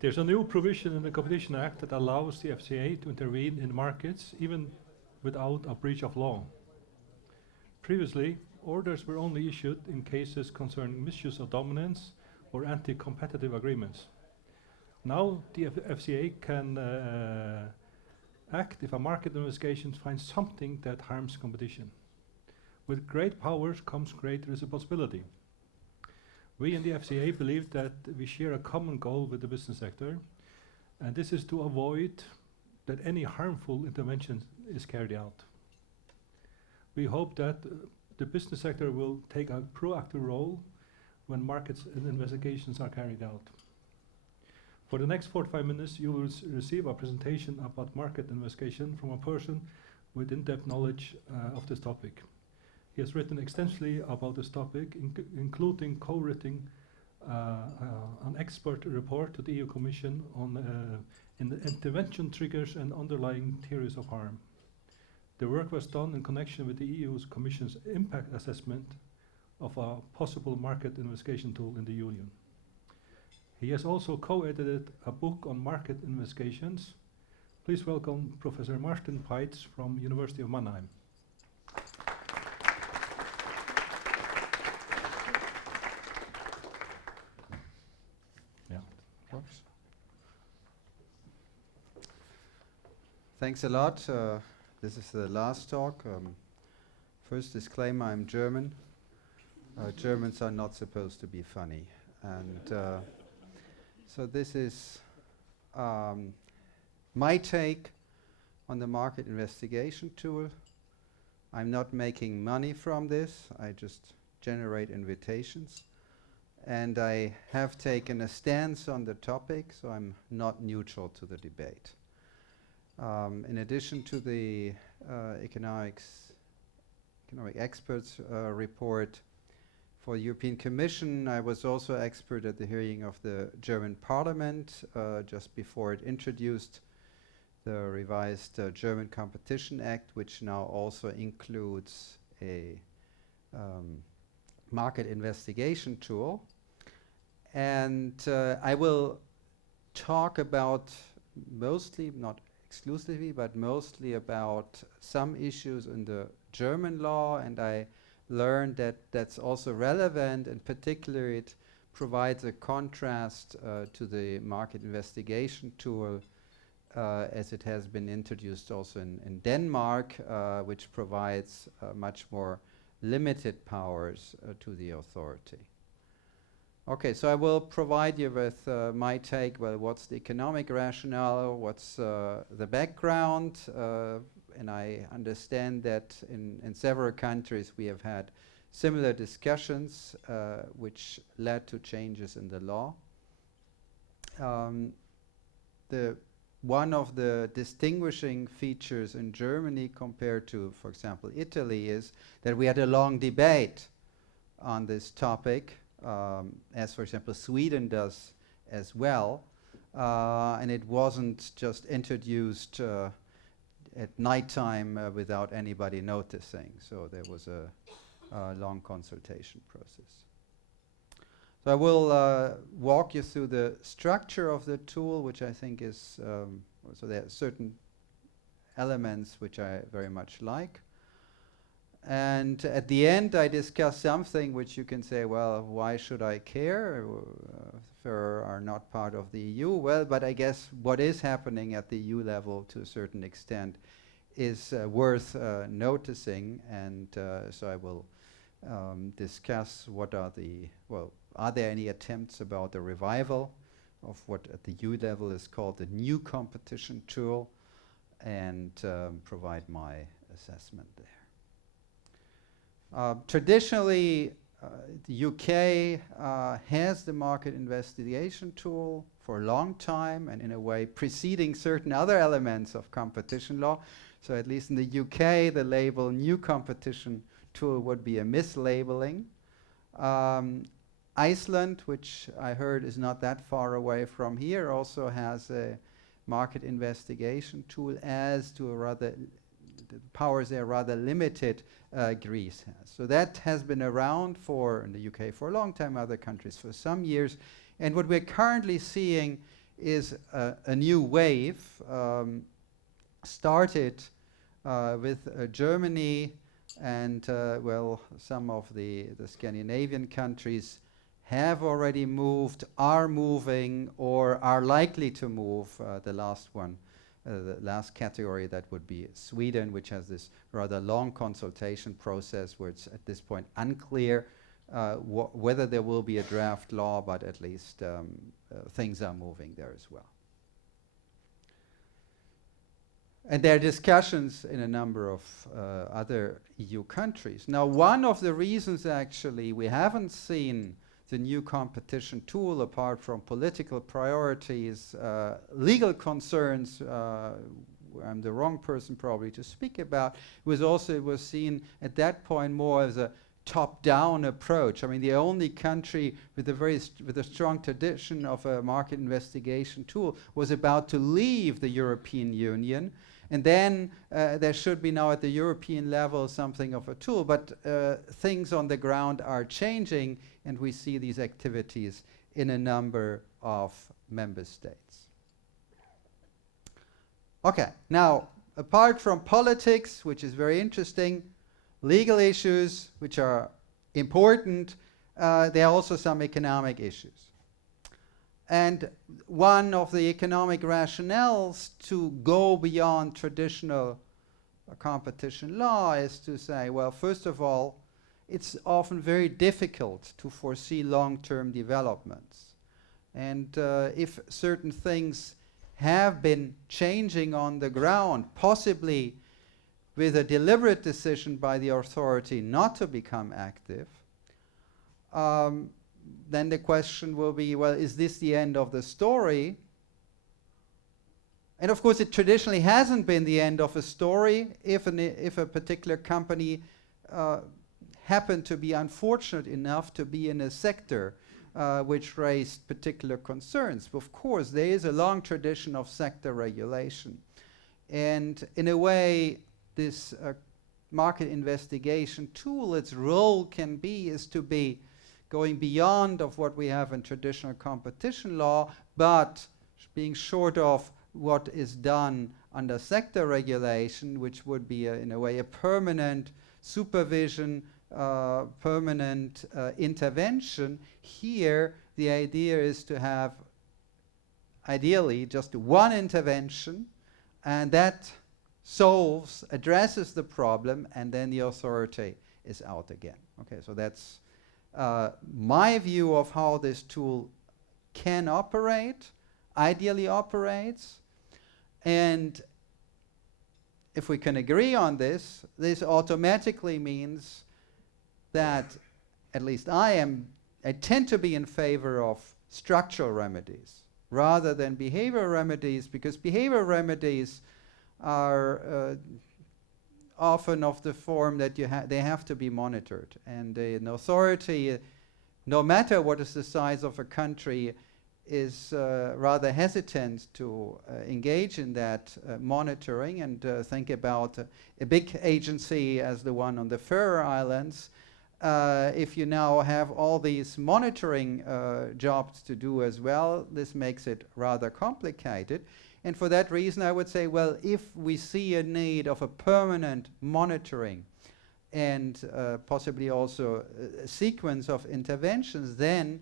There's a new provision in the Competition Act that allows the FCA to intervene in markets even without a breach of law. Previously, orders were only issued in cases concerning misuse of dominance or anti-competitive agreements. Now the FCA can act if a market investigation finds something that harms competition. With great powers comes great responsibility. We in the FCA believe that we share a common goal with the business sector, and this is to avoid that any harmful intervention is carried out. We hope that the business sector will take a proactive role when markets and investigations are carried out. For the next 45 minutes, you will receive a presentation about market investigation from a person with in-depth knowledge of this topic. He has written extensively about this topic, including co-writing an expert report to the EU Commission on in the intervention triggers and underlying theories of harm. The work was done in connection with the EU's Commission's impact assessment of a possible market investigation tool in the Union. He has also co-edited a book on market investigations. Please welcome Professor Martin Peitz from University of Mannheim. Yeah, works. Thanks a lot. This is the last talk. First disclaimer, I'm German. Germans are not supposed to be funny. And so this is my take on the market investigation tool. I'm not making money from this. I just generate invitations. And I have taken a stance on the topic, so I'm not neutral to the debate. In addition to the economic experts report for the European Commission, I was also expert at the hearing of the German Parliament just before it introduced the revised German Competition Act, which now also includes a market investigation tool. And I will talk about mostly, not exclusively, but mostly about some issues in the German law, and I learned that that's also relevant, and particularly it provides a contrast to the market investigation tool as it has been introduced also in Denmark, which provides much more limited powers to the authority. Okay, so I will provide you with my take. Well, what's the economic rationale? What's the background? And I understand that in several countries we have had similar discussions which led to changes in the law. One of the distinguishing features in Germany compared to, for example, Italy, is that we had a long debate on this topic. As for example Sweden does as well, and it wasn't just introduced at nighttime without anybody noticing, so there was a long consultation process. So I will walk you through the structure of the tool, which I think is, so there are certain elements which I very much like. And at the end, I discuss something which you can say, well, why should I care? If are not part of the EU. Well, but I guess what is happening at the EU level to a certain extent is worth noticing. And so I will discuss what are the, well, are there any attempts about the revival of what at the EU level is called the new competition tool, and provide my assessment there. Traditionally, the UK has the market investigation tool for a long time, and in a way preceding certain other elements of competition law. So at least in the UK, the label new competition tool would be a mislabeling. Iceland, which I heard is not that far away from here, also has a market investigation tool, as to a rather the powers are rather limited, Greece has. So that has been around for, in the UK for a long time, other countries for some years. And what we're currently seeing is a new wave started with Germany and well, some of the Scandinavian countries have already moved, are moving, or are likely to move. The last one, the last category, that would be Sweden, which has this rather long consultation process where it's at this point unclear whether there will be a draft law, but at least things are moving there as well. And there are discussions in a number of other EU countries. Now, one of the reasons actually we haven't seen the new competition tool, apart from political priorities, legal concerns, I'm the wrong person probably to speak about, it was seen at that point more as a top-down approach. I mean, the only country with a strong tradition of a market investigation tool was about to leave the European Union. And then there should be now at the European level something of a tool, but things on the ground are changing, and we see these activities in a number of member states. Okay, now apart from politics, which is very interesting, legal issues, which are important, there are also some economic issues. And one of the economic rationales to go beyond traditional competition law is to say, well, first of all, it's often very difficult to foresee long-term developments. And if certain things have been changing on the ground, possibly with a deliberate decision by the authority not to become active, then the question will be, well, is this the end of the story? And of course, it traditionally hasn't been the end of a story if a particular company happened to be unfortunate enough to be in a sector which raised particular concerns. Of course, there is a long tradition of sector regulation. And in a way, this market investigation tool, its role is to be going beyond of what we have in traditional competition law, but being short of what is done under sector regulation, which would be, in a way, a permanent supervision, permanent intervention. Here, the idea is to have, ideally, just one intervention, and that addresses the problem, and then the authority is out again. Okay, so that's my view of how this tool can operate, ideally operates. And if we can agree on this, this automatically means that, at least I tend to be in favor of structural remedies rather than behavioral remedies, because behavioral remedies are often of the form that they have to be monitored, and an authority, no matter what is the size of a country, is rather hesitant to engage in that monitoring. And think about a big agency as the one on the Faroe Islands. If you now have all these monitoring jobs to do as well, this makes it rather complicated. And for that reason, I would say, well, if we see a need of a permanent monitoring and possibly also a sequence of interventions, then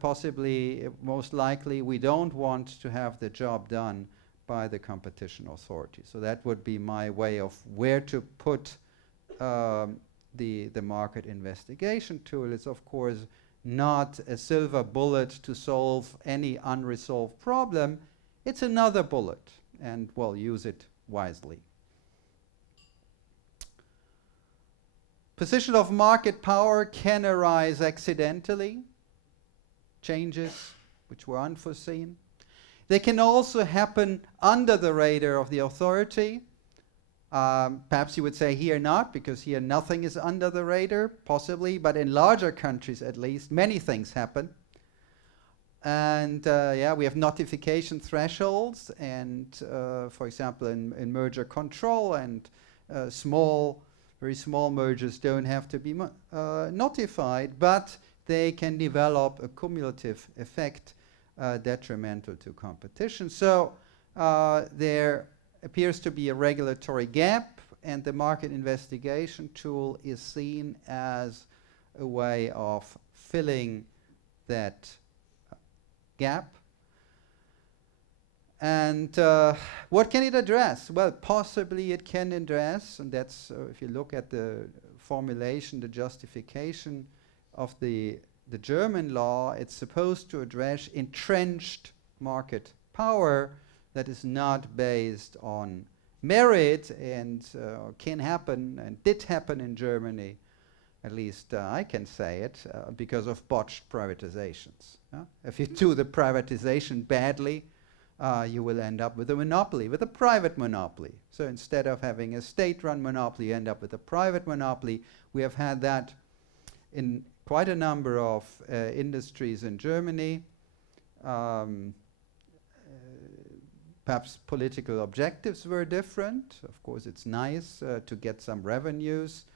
possibly, most likely, we don't want to have the job done by the competition authority. So that would be my way of where to put the market investigation tool. It's, of course, not a silver bullet to solve any unresolved problem. It's another bullet, and we'll use it wisely. Position of market power can arise accidentally, changes which were unforeseen. They can also happen under the radar of the authority. Perhaps you would say here not, because here nothing is under the radar, possibly, but in larger countries at least, many things happen. And we have notification thresholds, and for example, in merger control, and very small mergers don't have to be notified, but they can develop a cumulative effect detrimental to competition. So there appears to be a regulatory gap, and the market investigation tool is seen as a way of filling that gap. And what can it address? Well, possibly it can address, and that's, if you look at the formulation, the justification of the German law, it's supposed to address entrenched market power that is not based on merit, and can happen and did happen in Germany, at least I can say it, because of botched privatizations. If you do the privatization badly, you will end up with a monopoly, with a private monopoly. So instead of having a state-run monopoly, you end up with a private monopoly. We have had that in quite a number of industries in Germany. Perhaps political objectives were different. Of course, it's nice to get some revenues.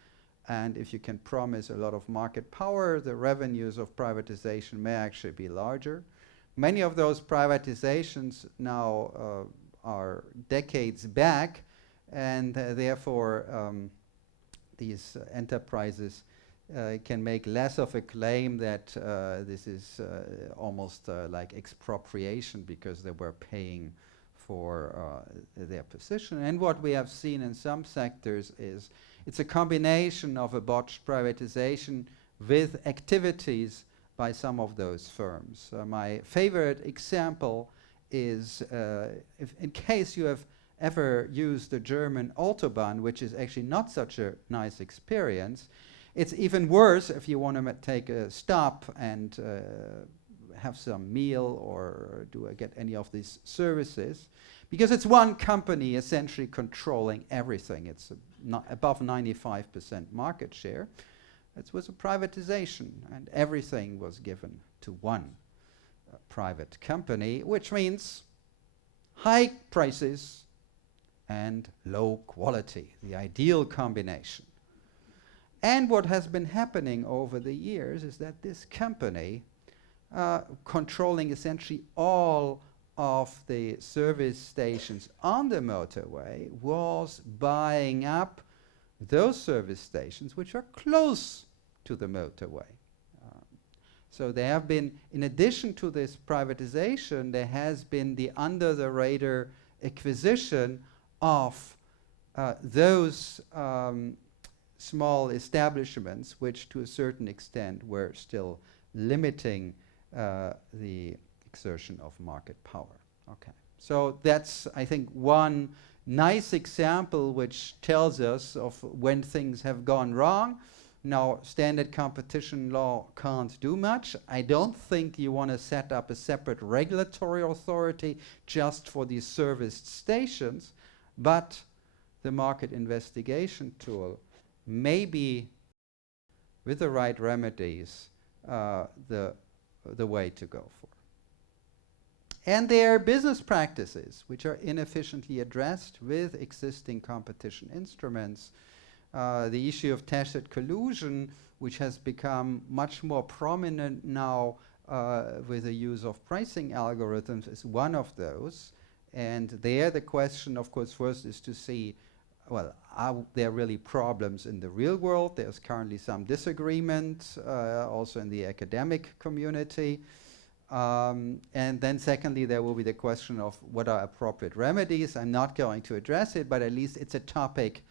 And if you can promise a lot of market power, the revenues of privatization may actually be larger. Many of those privatizations now are decades back, and therefore these enterprises can make less of a claim that this is almost like expropriation because they were paying for their position. And what we have seen in some sectors is it's a combination of a botched privatization with activities by some of those firms. My favorite example is, if in case you have ever used the German Autobahn, which is actually not such a nice experience, it's even worse if you want to take a stop and have some meal or get any of these services, because it's one company essentially controlling everything. It's above 95% market share. It was a privatization, and everything was given to one private company, which means high prices and low quality, the ideal combination. And what has been happening over the years is that this company, controlling essentially all of the service stations on the motorway, was buying up those service stations which are close to the motorway. So there have been, in addition to this privatization, there has been the under-the-radar acquisition of those small establishments which to a certain extent were still limiting the exertion of market power. Okay. So that's, I think, one nice example which tells us of when things have gone wrong. Now, standard competition law can't do much. I don't think you want to set up a separate regulatory authority just for these serviced stations, but the market investigation tool may be, with the right remedies, the way to go for. And there are business practices which are inefficiently addressed with existing competition instruments. The issue of tacit collusion, which has become much more prominent now with the use of pricing algorithms, is one of those. And there the question, of course, first is to see, well, are there really problems in the real world? There's currently some disagreement also in the academic community. And then secondly, there will be the question of what are appropriate remedies. I'm not going to address it, but at least it's a topic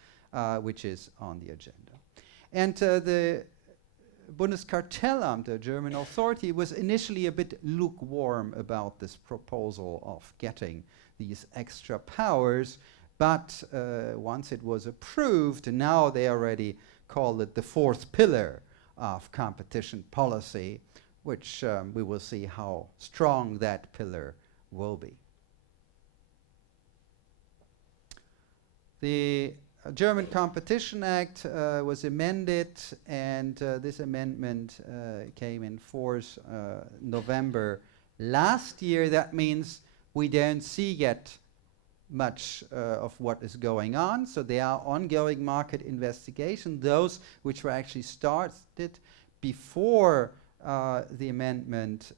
which is on the agenda. And the Bundeskartellamt, the German authority, was initially a bit lukewarm about this proposal of getting these extra powers, but once it was approved, now they already call it the fourth pillar of competition policy, which we will see how strong that pillar will be. The German Competition Act was amended, and this amendment came in force November last year. That means we don't see yet much of what is going on. So there are ongoing market investigations, those which were actually started before the amendment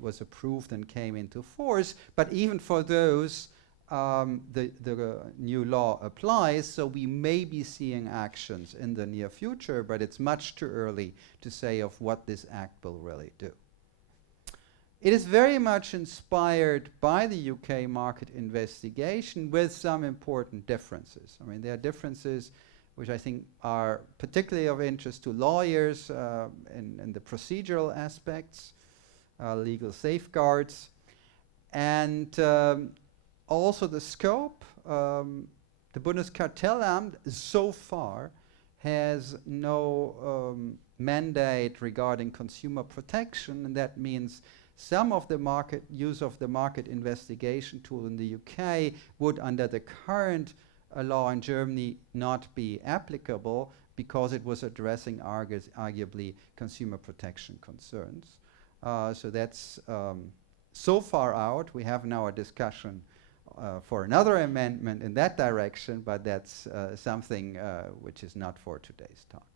was approved and came into force. But even for those, the new law applies, so we may be seeing actions in the near future, but it's much too early to say of what this act will really do. It is very much inspired by the UK market investigation with some important differences. I mean, there are differences which I think are particularly of interest to lawyers in the procedural aspects, legal safeguards, and also the scope. The Bundeskartellamt so far has no mandate regarding consumer protection, and that means some of the use of the market investigation tool in the UK would, under the current law in Germany, not be applicable because it was addressing arguably consumer protection concerns. So that's so far out. We have now a discussion for another amendment in that direction, but that's something which is not for today's talk.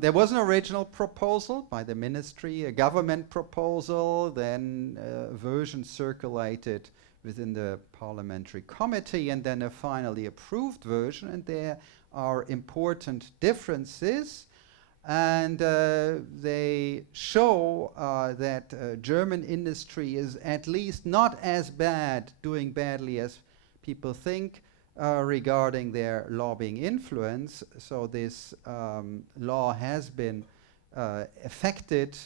There was an original proposal by the ministry, a government proposal, then a version circulated within the parliamentary committee, and then a finally approved version, and there are important differences, and they show that German industry is at least not as bad, doing badly as people think, regarding their lobbying influence. So this law has been affected,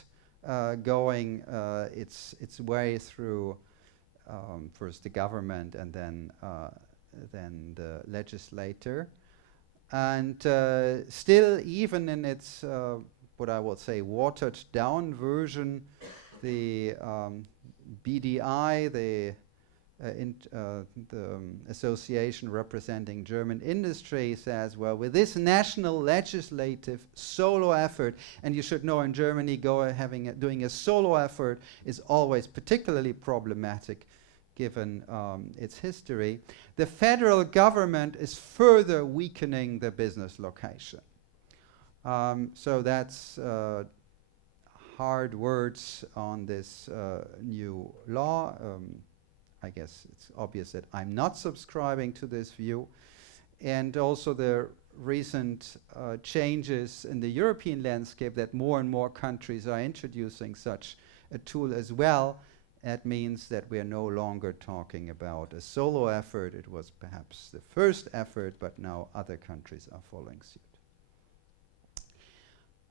going its way through first the government and then the legislator. And still, even in its what I would say watered down version, the BDI, the association representing German industry, says, well, with this national legislative solo effort, and you should know in Germany doing a solo effort is always particularly problematic given its history, the federal government is further weakening the business location. So that's hard words on this new law. I guess it's obvious that I'm not subscribing to this view. And also the recent changes in the European landscape, that more and more countries are introducing such a tool as well. That means that we are no longer talking about a solo effort. It was perhaps the first effort, but now other countries are following suit.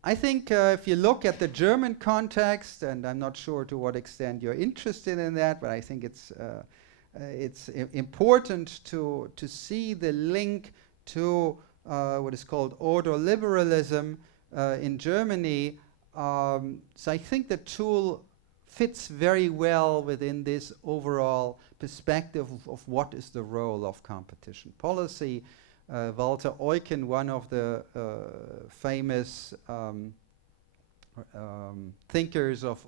I think if you look at the German context, and I'm not sure to what extent you're interested in that, but I think it's important to see the link to what is called ordoliberalism in Germany. So I think the tool fits very well within this overall perspective of what is the role of competition policy. Walter Eucken, one of the famous thinkers of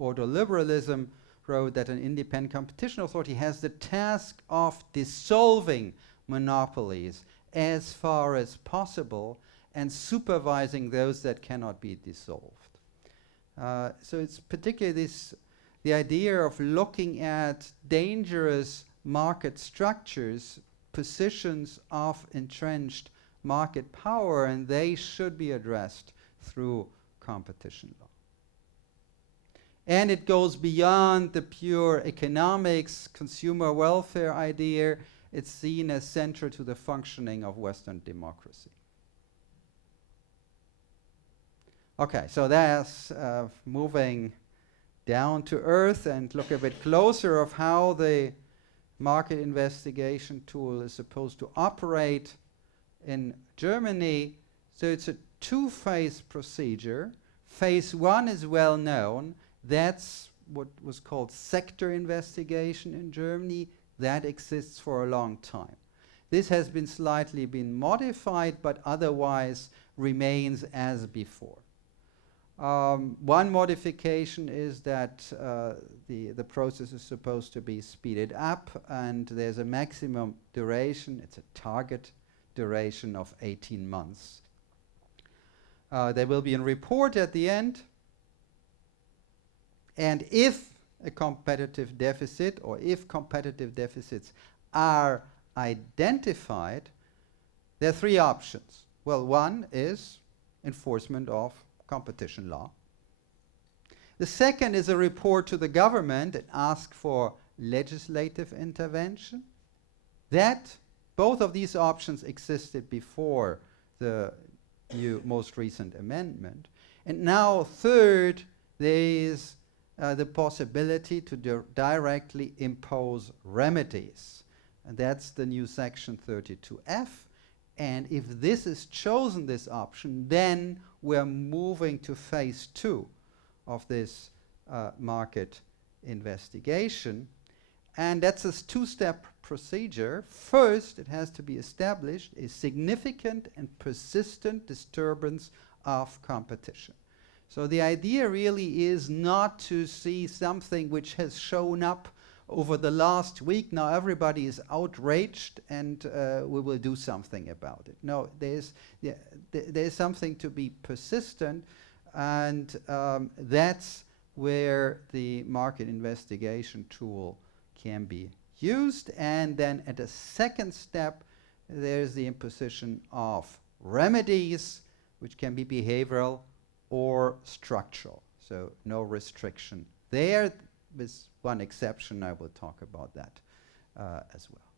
ordoliberalism, wrote that an independent competition authority has the task of dissolving monopolies as far as possible and supervising those that cannot be dissolved. So it's particularly the idea of looking at dangerous market structures, positions of entrenched market power, and they should be addressed through competition law. And it goes beyond the pure economics, consumer welfare idea. It's seen as central to the functioning of Western democracy. Okay, so that's moving down to earth and look a bit closer of how the market investigation tool is supposed to operate in Germany. So it's a two-phase procedure. Phase one is well known. That's what was called sector investigation in Germany. That exists for a long time. This has been slightly modified, but otherwise remains as before. One modification is that the process is supposed to be speeded up, and there's a maximum duration. It's a target duration of 18 months. There will be a report at the end. And if a competitive deficit or if competitive deficits are identified, there are three options. Well, one is enforcement of competition law. The second is a report to the government and ask for legislative intervention. Both of these options existed before the most recent amendment. And now, third, there is the possibility to directly impose remedies. And that's the new section 32F. And if this is chosen, this option, then we're moving to phase 2 of this market investigation. And that's a two-step procedure. First, it has to be established a significant and persistent disturbance of competition. So the idea really is not to see something which has shown up over the last week. Now everybody is outraged and we will do something about it. No, there's something to be persistent, and that's where the market investigation tool can be used. And then at a second step, there's the imposition of remedies, which can be behavioral or structural. So no restriction there, with one exception. I will talk about that as well.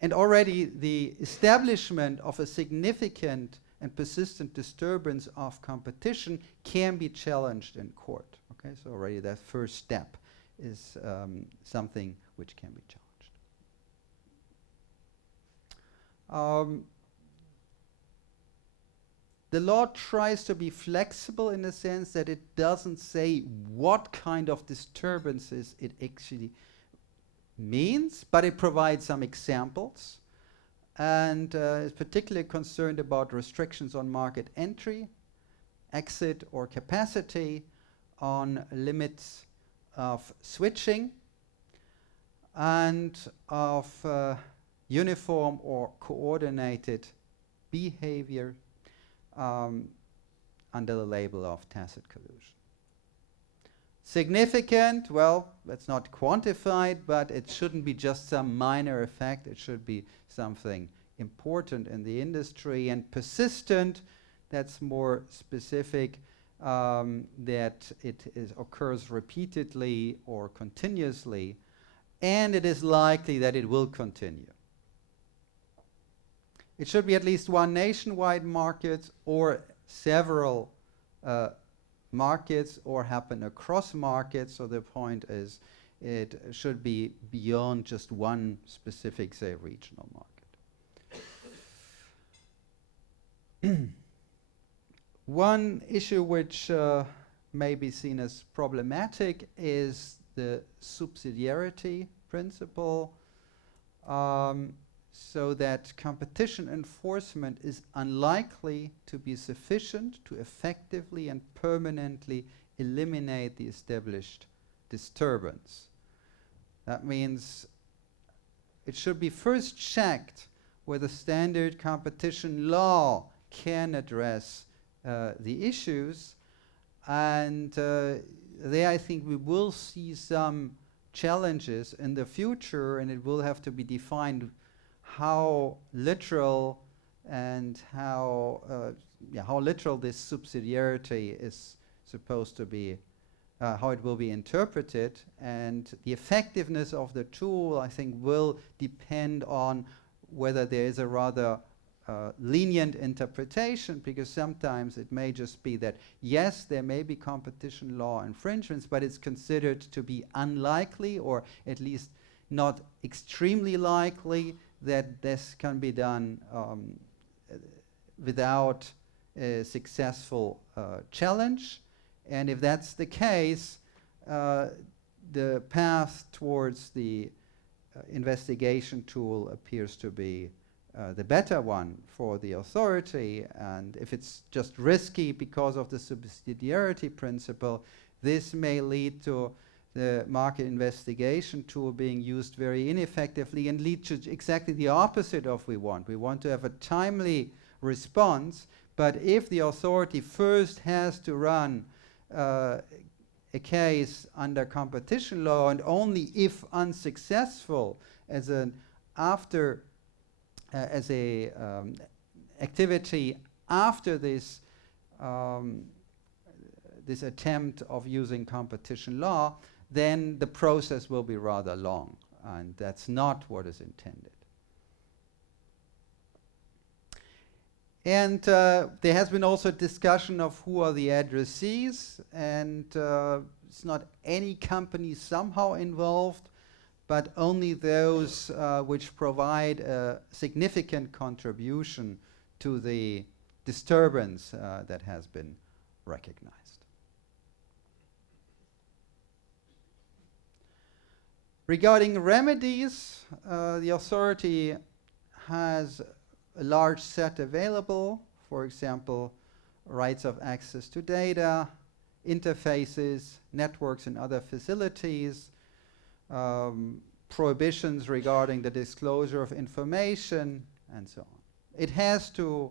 And already the establishment of a significant and persistent disturbance of competition can be challenged in court. Okay, so already that first step is something which can be challenged. The law tries to be flexible in the sense that it doesn't say what kind of disturbances it actually means, but it provides some examples, and is particularly concerned about restrictions on market entry, exit or capacity, on limits of switching, and of uniform or coordinated behavior under the label of tacit collusion. Significant, well, that's not quantified, but it shouldn't be just some minor effect. It should be something important in the industry. And persistent, that's more specific, that it occurs repeatedly or continuously, and it is likely that it will continue. It should be at least one nationwide market or several markets, or happen across markets. So the point is it should be beyond just one specific, say, regional market. One issue which may be seen as problematic is the subsidiarity principle. So that competition enforcement is unlikely to be sufficient to effectively and permanently eliminate the established disturbance. That means it should be first checked whether standard competition law can address the issues, and there I think we will see some challenges in the future, and it will have to be defined how literal and how literal this subsidiarity is supposed to be, how it will be interpreted, and the effectiveness of the tool, I think, will depend on whether there is a rather lenient interpretation, because sometimes it may just be that, yes, there may be competition law infringements, but it's considered to be unlikely, or at least not extremely likely, that this can be done without a successful challenge. And if that's the case, the path towards the investigation tool appears to be the better one for the authority. And if it's just risky because of the subsidiarity principle, this may lead to the market investigation tool being used very ineffectively and lead to exactly the opposite of we want. We want to have a timely response. But if the authority first has to run a case under competition law, and only if unsuccessful as an after as a activity after this this attempt of using competition law, then the process will be rather long, and that's not what is intended. And there has been also discussion of who are the addressees, and it's not any company somehow involved, but only those which provide a significant contribution to the disturbance that has been recognized. Regarding remedies, the authority has a large set available, for example, rights of access to data, interfaces, networks and other facilities, prohibitions regarding the disclosure of information, and so on. It has to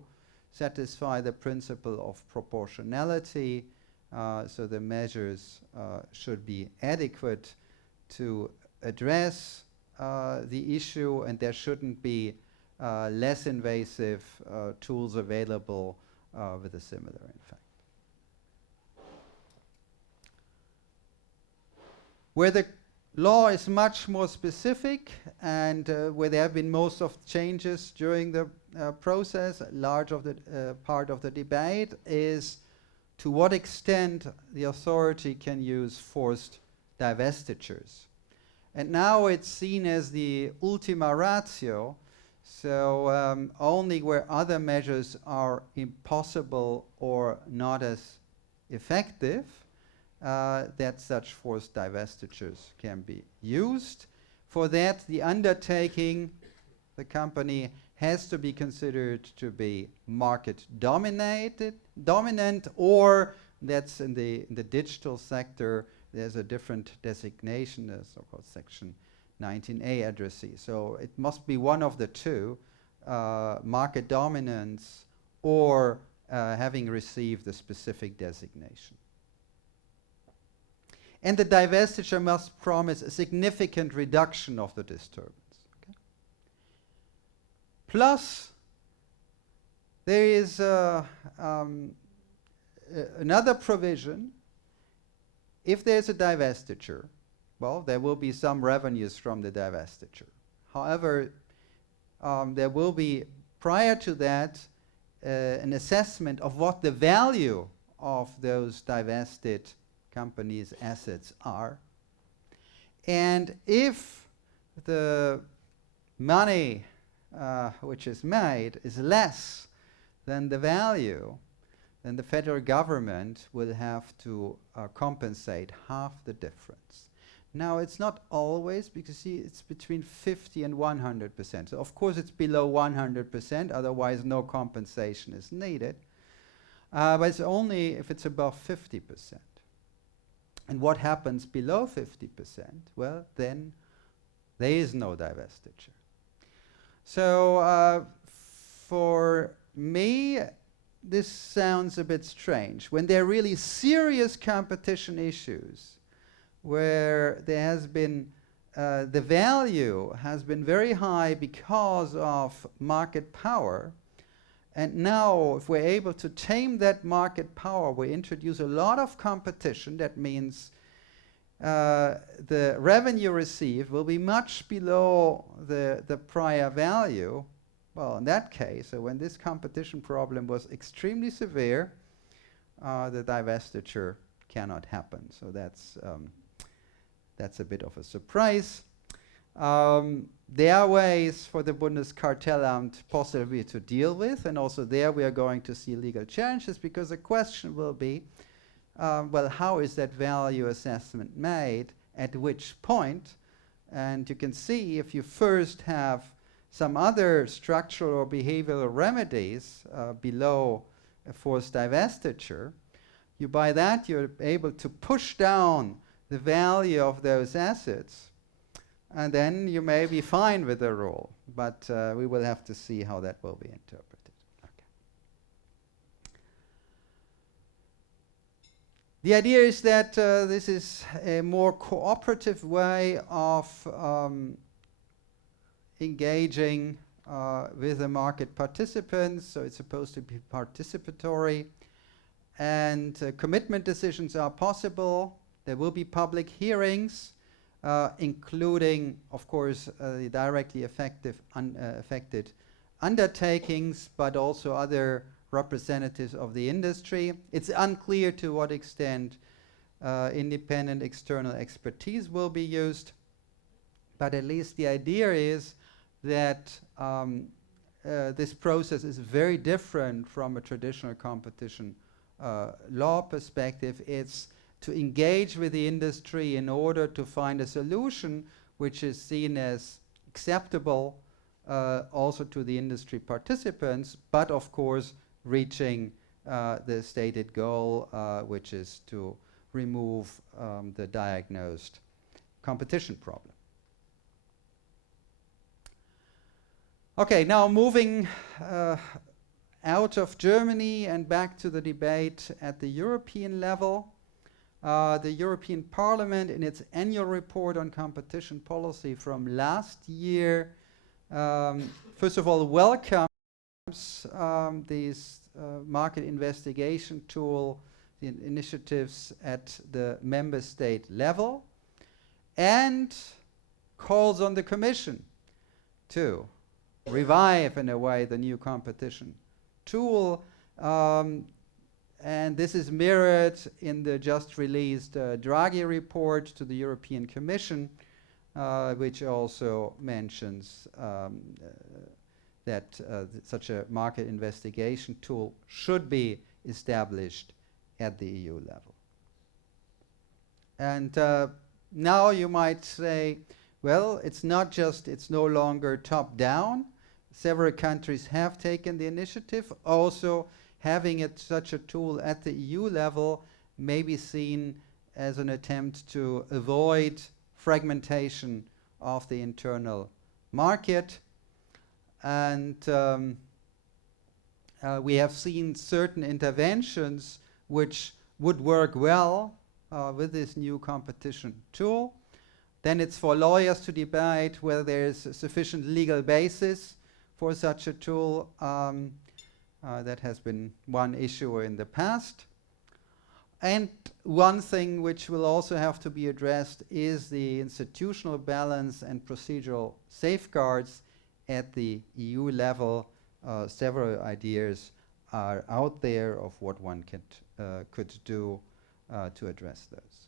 satisfy the principle of proportionality, so the measures should be adequate to address the issue, and there shouldn't be less invasive tools available with a similar effect. Where the law is much more specific, and where there have been most of changes during the process, large of the part of the debate is to what extent the authority can use forced divestitures. And now it's seen as the ultima ratio, so only where other measures are impossible or not as effective that such forced divestitures can be used. For that, the undertaking, the company, has to be considered to be market dominant, or that's in the digital sector, there's a different designation, the so-called Section 19A addressee. So it must be one of the two, market dominance or having received a specific designation. And the divestiture must promise a significant reduction of the disturbance. Okay? Plus, there is another provision. If there's a divestiture, well, there will be some revenues from the divestiture. However, there will be, prior to that, an assessment of what the value of those divested companies' assets are. And if the money which is made is less than the value, then the federal government will have to compensate half the difference. Now, it's not always, because see, it's between 50 and 100%. So of course it's below 100%, otherwise no compensation is needed. But it's only if it's above 50%. And what happens below 50%? Well, then there is no divestiture. So for me, this sounds a bit strange. When there are really serious competition issues, where there has been, the value has been very high because of market power, and now if we're able to tame that market power, we introduce a lot of competition. That means the revenue received will be much below the prior value. Well, in that case, so when this competition problem was extremely severe, the divestiture cannot happen. So that's a bit of a surprise. There are ways for the Bundeskartellamt possibly to deal with, and also there we are going to see legal challenges, because the question will be, well, how is that value assessment made, at which point? And you can see if you first have some other structural or behavioral remedies below a forced divestiture, by that you're able to push down the value of those assets, and then you may be fine with the rule, but we will have to see how that will be interpreted. Okay. The idea is that this is a more cooperative way of engaging with the market participants, so it's supposed to be participatory, and commitment decisions are possible. There will be public hearings, including, of course, the directly affected undertakings, but also other representatives of the industry. It's unclear to what extent independent external expertise will be used, but at least the idea is that this process is very different from a traditional competition law perspective. It's to engage with the industry in order to find a solution which is seen as acceptable also to the industry participants, but of course reaching the stated goal, which is to remove the diagnosed competition problem. Okay, now moving out of Germany and back to the debate at the European level. The European Parliament, in its annual report on competition policy from last year, first of all welcomes these market investigation tool, the initiatives at the member state level, and calls on the Commission to revive, in a way, the new competition tool. And this is mirrored in the just released Draghi report to the European Commission, which also mentions that such a market investigation tool should be established at the EU level. And now you might say, well, it's no longer top-down. Several countries have taken the initiative. Also, having such a tool at the EU level may be seen as an attempt to avoid fragmentation of the internal market. And we have seen certain interventions which would work well with this new competition tool. Then it's for lawyers to debate whether there is a sufficient legal basis for such a tool. That has been one issue in the past. And one thing which will also have to be addressed is the institutional balance and procedural safeguards at the EU level. Several ideas are out there of what one could do to address those.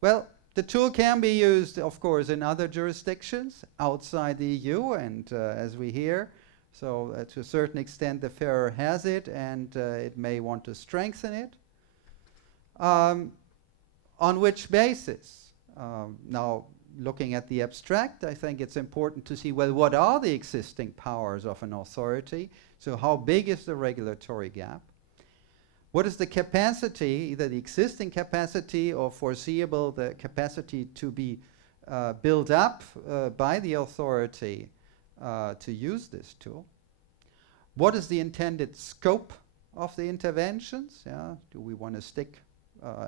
Well, the tool can be used, of course, in other jurisdictions outside the EU, and as we hear, so to a certain extent the FARER has it, and it may want to strengthen it. On which basis? Now, looking at the abstract, I think it's important to see, well, what are the existing powers of an authority? So how big is the regulatory gap? What is the capacity, either the existing capacity or foreseeable the capacity to be built up by the authority to use this tool? What is the intended scope of the interventions? Yeah? Do we want to stick,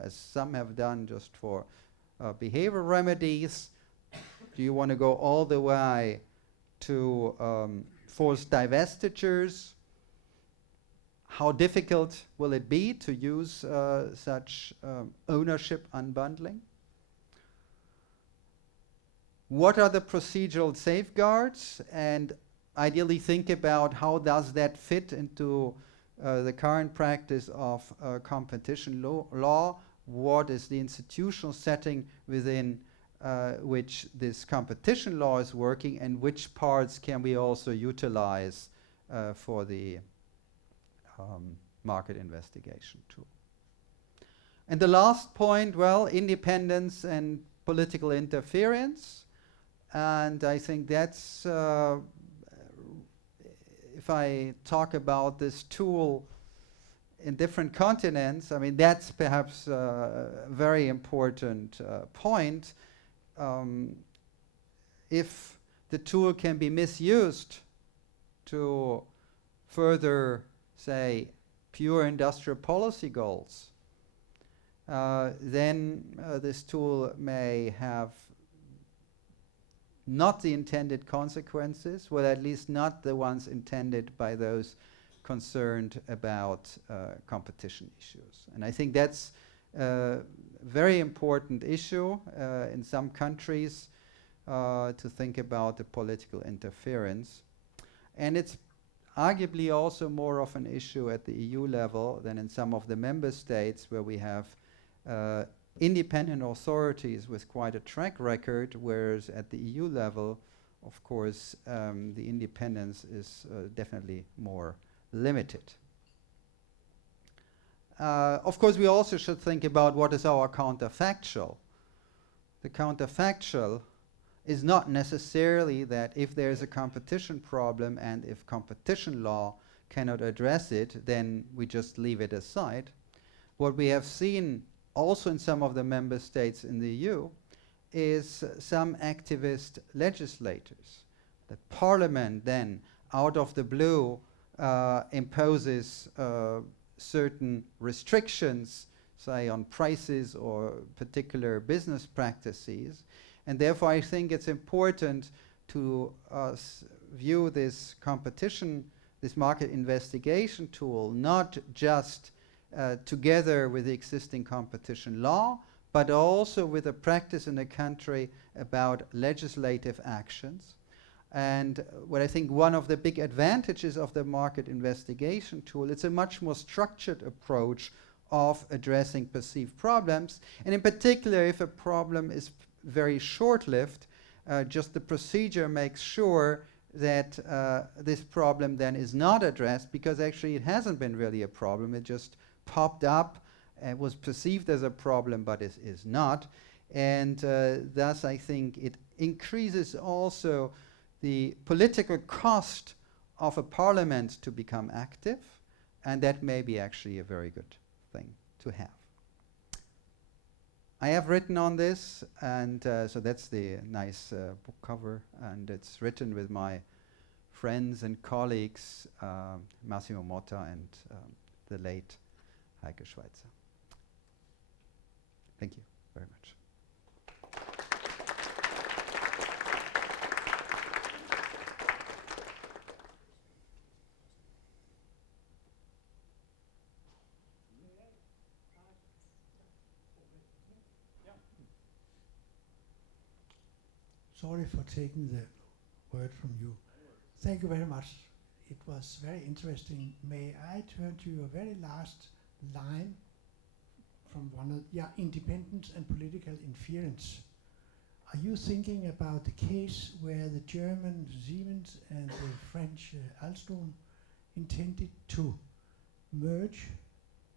as some have done, just for behavior remedies? Do you want to go all the way to forced divestitures? How difficult will it be to use such ownership unbundling? What are the procedural safeguards? And ideally think about how does that fit into the current practice of competition law? What is the institutional setting within which this competition law is working, and which parts can we also utilize for the market investigation tool? And the last point, well, independence and political interference. And I think that's, if I talk about this tool in different continents, I mean, that's perhaps a very important point. If the tool can be misused to further, say, pure industrial policy goals, then this tool may have not the intended consequences, well, at least not the ones intended by those concerned about competition issues. And I think that's a very important issue in some countries to think about the political interference. And it's arguably also more of an issue at the EU level than in some of the member states, where we have independent authorities with quite a track record, whereas at the EU level, of course, the independence is definitely more limited. Of course, we also should think about what is our counterfactual. The counterfactual is not necessarily that if there is a competition problem and if competition law cannot address it, then we just leave it aside. What we have seen also in some of the member states in the EU is some activist legislators. The parliament then, out of the blue, imposes certain restrictions, say on prices or particular business practices. And therefore I think it's important to view this competition, this market investigation tool, not just together with the existing competition law, but also with a practice in the country about legislative actions. And what I think one of the big advantages of the market investigation tool, it's a much more structured approach of addressing perceived problems. And in particular, if a problem is very short-lived, just the procedure makes sure that this problem then is not addressed, because actually it hasn't been really a problem. It just popped up and was perceived as a problem, but is not. And thus I think it increases also the political cost of a parliament to become active, and that may be actually a very good thing to have. I have written on this, and so that's the nice book cover, and it's written with my friends and colleagues, Massimo Motta and the late Heike Schweitzer. Thank you very much. Sorry for taking the word from you. Thank you very much. It was very interesting. May I turn to your very last line from one of independence and political interference? Are you thinking about the case where the German Siemens and the French Alstom intended to merge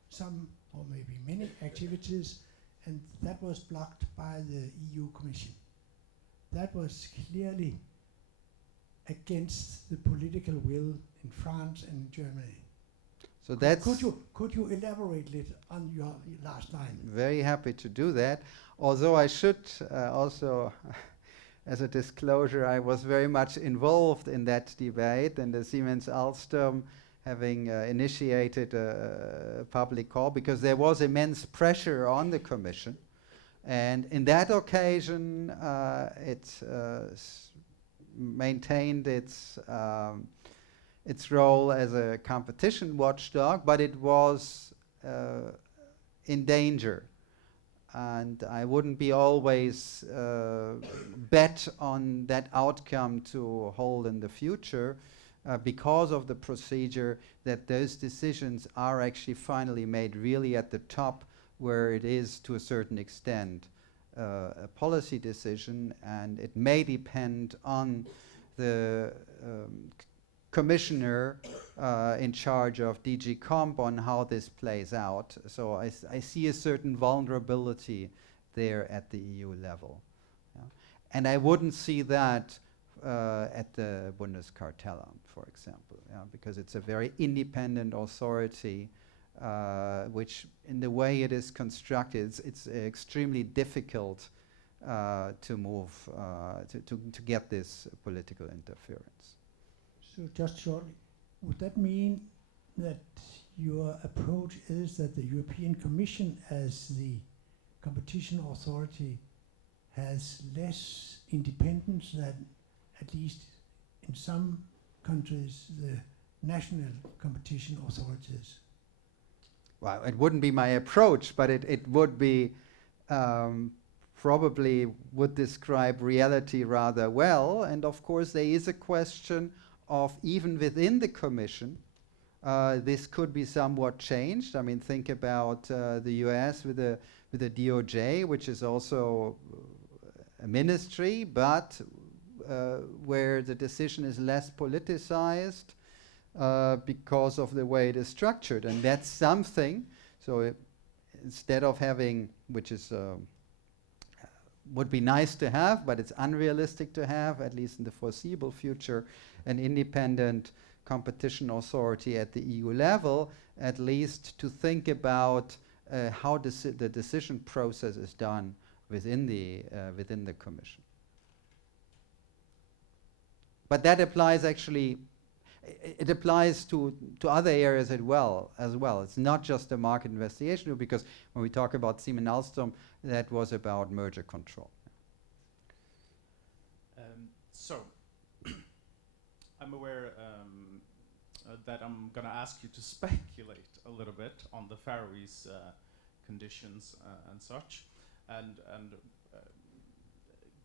some or maybe many activities, and that was blocked by the EU Commission? That was clearly against the political will in France and in Germany. So that's could you elaborate a little on your last line? Very happy to do that. Although I should also, as a disclosure, I was very much involved in that debate, and the Siemens Alstom having initiated a public call, because there was immense pressure on the Commission. And in that occasion, it maintained its role as a competition watchdog, but it was in danger. And I wouldn't be always bet on that outcome to hold in the future, because of the procedure that those decisions are actually finally made really at the top, where it is to a certain extent a policy decision, and it may depend on the commissioner in charge of DG Comp on how this plays out. So I see a certain vulnerability there at the EU level. Yeah. And I wouldn't see that at the Bundeskartellamt, for example, because it's a very independent authority, which in the way it is constructed, it's extremely difficult to move, to get this political interference. So just shortly, would that mean that your approach is that the European Commission, as the competition authority, has less independence than, at least in some countries, the national competition authorities? Well, it wouldn't be my approach, but it would be probably would describe reality rather well. And of course, there is a question of even within the Commission, this could be somewhat changed. I mean, think about the US with the DOJ, which is also a ministry, but where the decision is less politicized because of the way it is structured. And that's something. So instead of having, which is would be nice to have, but it's unrealistic to have, at least in the foreseeable future, an independent competition authority at the EU level, at least to think about how the decision process is done within the Commission. But that applies actually. It applies to other areas as well. It's not just a market investigation, because when we talk about Siemens Alstom, that was about merger control. So, I'm aware that I'm going to ask you to speculate a little bit on the Faroese conditions and such, and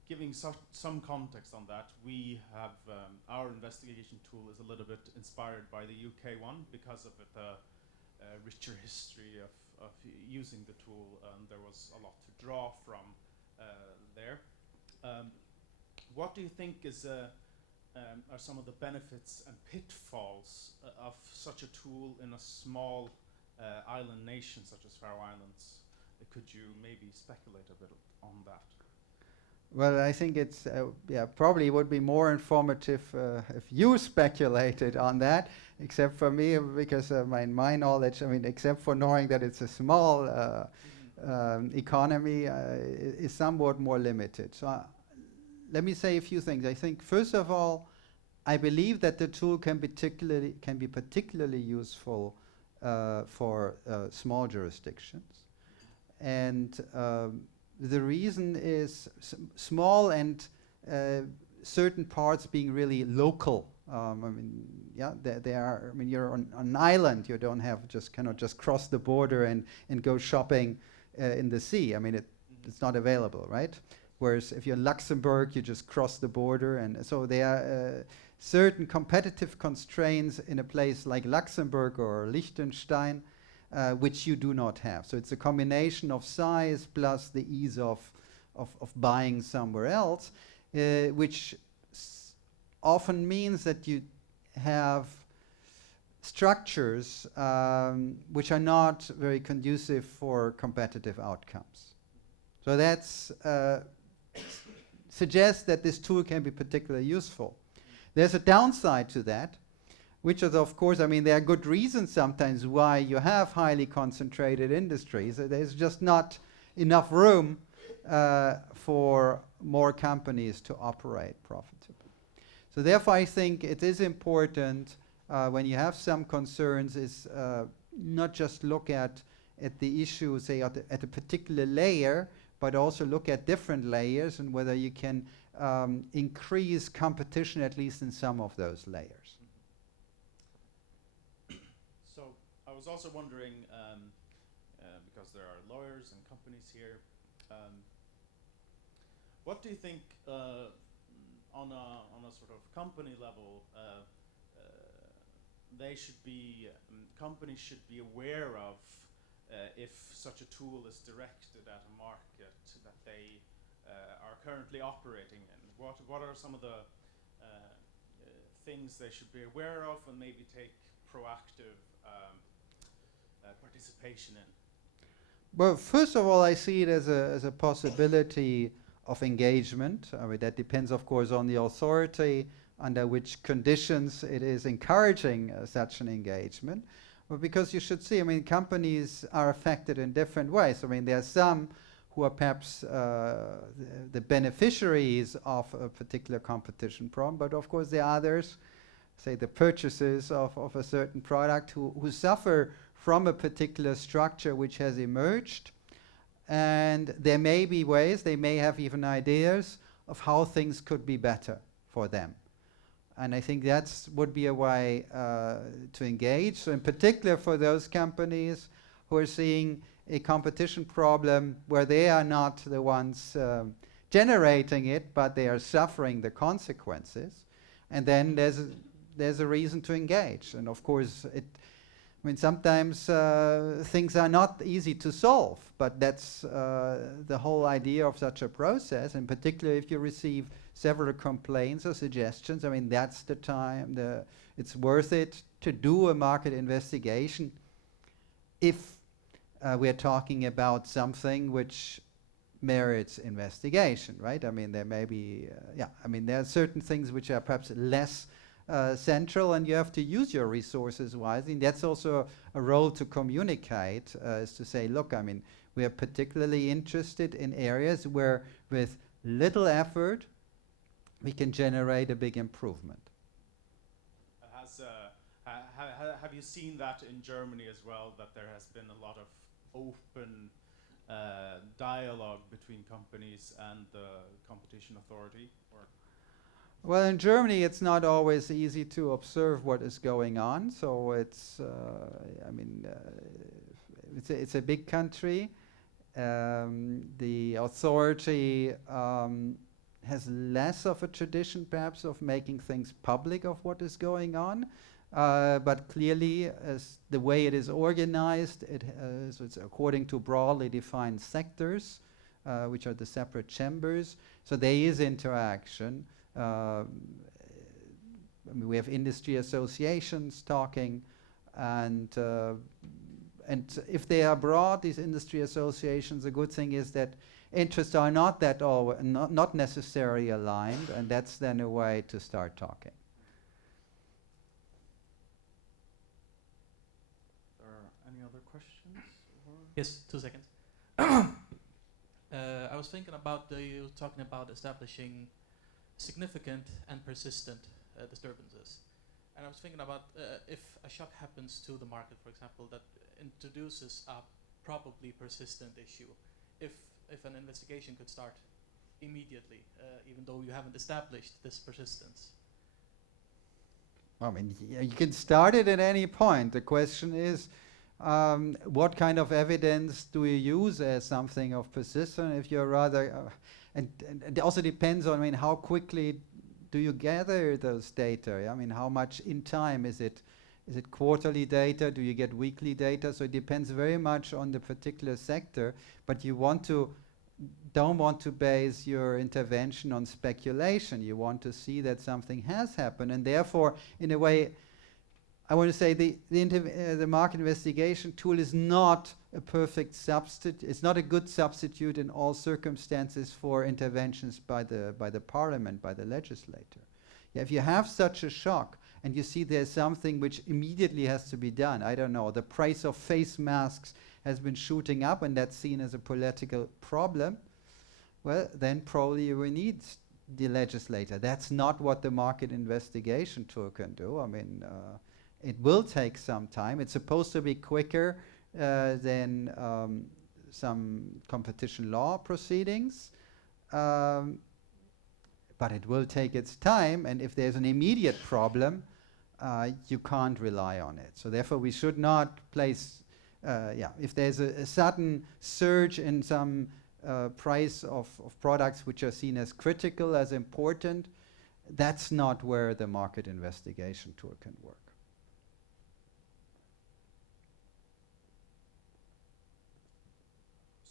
giving some context on that, we have our investigation tool is a little bit inspired by the UK one because of the richer history of using the tool, and there was a lot to draw from there. What do you think are some of the benefits and pitfalls of such a tool in a small island nation such as Faroe Islands? Could you maybe speculate a bit on that? Well, I think it's probably would be more informative if you speculated on that, except for me, because my knowledge, I mean, except for knowing that it's a small economy, is somewhat more limited. So let me say a few things. I think, first of all, I believe that the tool can be particularly useful for small jurisdictions, and the reason is small and certain parts being really local. I mean, yeah, they are. I mean, you're on an island. You don't have cannot just cross the border and go shopping in the sea. I mean, it's not available, right? Whereas if you're in Luxembourg, you just cross the border, and so there are certain competitive constraints in a place like Luxembourg or Liechtenstein, which you do not have. So it's a combination of size plus the ease of buying somewhere else, which often means that you have structures which are not very conducive for competitive outcomes. So that's suggests that this tool can be particularly useful. There's a downside to that, which is, of course, I mean, there are good reasons sometimes why you have highly concentrated industries. There's just not enough room for more companies to operate profitably. So therefore, I think it is important when you have some concerns is not just look at the issue, say, at a particular layer, but also look at different layers and whether you can increase competition at least in some of those layers. So I was also wondering, because there are lawyers and companies here, what do you think on a sort of company level they should be, companies should be aware of if such a tool is directed at a market that they are currently operating in? What are some of the things they should be aware of and maybe take proactive participation in? Well, first of all, I see it as a possibility of engagement. I mean, that depends, of course, on the authority under which conditions it is encouraging such an engagement. Well, because you should see, I mean, companies are affected in different ways. I mean, there are some who are perhaps the beneficiaries of a particular competition problem, but of course there are others, say, the purchasers of a certain product who suffer from a particular structure which has emerged. And there may be ways, they may have even ideas of how things could be better for them. And I think that's would be a way to engage. So in particular for those companies who are seeing a competition problem where they are not the ones generating it, but they are suffering the consequences. And then there's a reason to engage. And of course, I mean, sometimes things are not easy to solve, but that's the whole idea of such a process. In particular, if you receive several complaints or suggestions, I mean, that's the time, it's worth it to do a market investigation if we're talking about something which merits investigation, right? I mean, there may be, I mean, there are certain things which are perhaps less central, and you have to use your resources wisely. And that's also a role to communicate, is to say, look, I mean, we are particularly interested in areas where with little effort we can generate a big improvement. Have you seen that in Germany as well, that there has been a lot of open dialogue between companies and the competition authority? Or well, in Germany, it's not always easy to observe what is going on. So it's, I mean, it's a big country. The authority has less of a tradition, perhaps, of making things public of what is going on. But clearly, as the way it is organized, so it's according to broadly defined sectors, which are the separate chambers. So there is interaction. I mean, we have industry associations talking, and if they are broad, these industry associations, the good thing is that interests are not necessarily aligned, and that's then a way to start talking. Any other questions? Yes, 2 seconds. I was thinking about you talking about establishing significant and persistent disturbances. And I was thinking about if a shock happens to the market, for example, that introduces a probably persistent issue, if an investigation could start immediately, even though you haven't established this persistence. I mean, you can start it at any point. The question is, what kind of evidence do you use as something of persistent? If you're rather, and it also depends on, I mean, how quickly do you gather those data? I mean, how much in time is it? Is it quarterly data? Do you get weekly data? So it depends very much on the particular sector. But you don't want to base your intervention on speculation. You want to see that something has happened, and therefore, in a way, I want to say the market investigation tool is not a perfect substitute. It's not a good substitute in all circumstances for interventions by the parliament, by the legislator. Yeah, if you have such a shock and you see there's something which immediately has to be done, I don't know, the price of face masks has been shooting up and that's seen as a political problem, well, then probably you will need the legislator. That's not what the market investigation tool can do. I mean, it will take some time. It's supposed to be quicker than some competition law proceedings, but it will take its time, and if there's an immediate problem, you can't rely on it. So therefore we should not place, if there's a sudden surge in some price of products which are seen as critical, as important, that's not where the market investigation tool can work.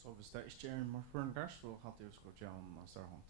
Så hvis det ikke er noen spørsmål, så hadde jeg ønsket å gjøre en større hånd.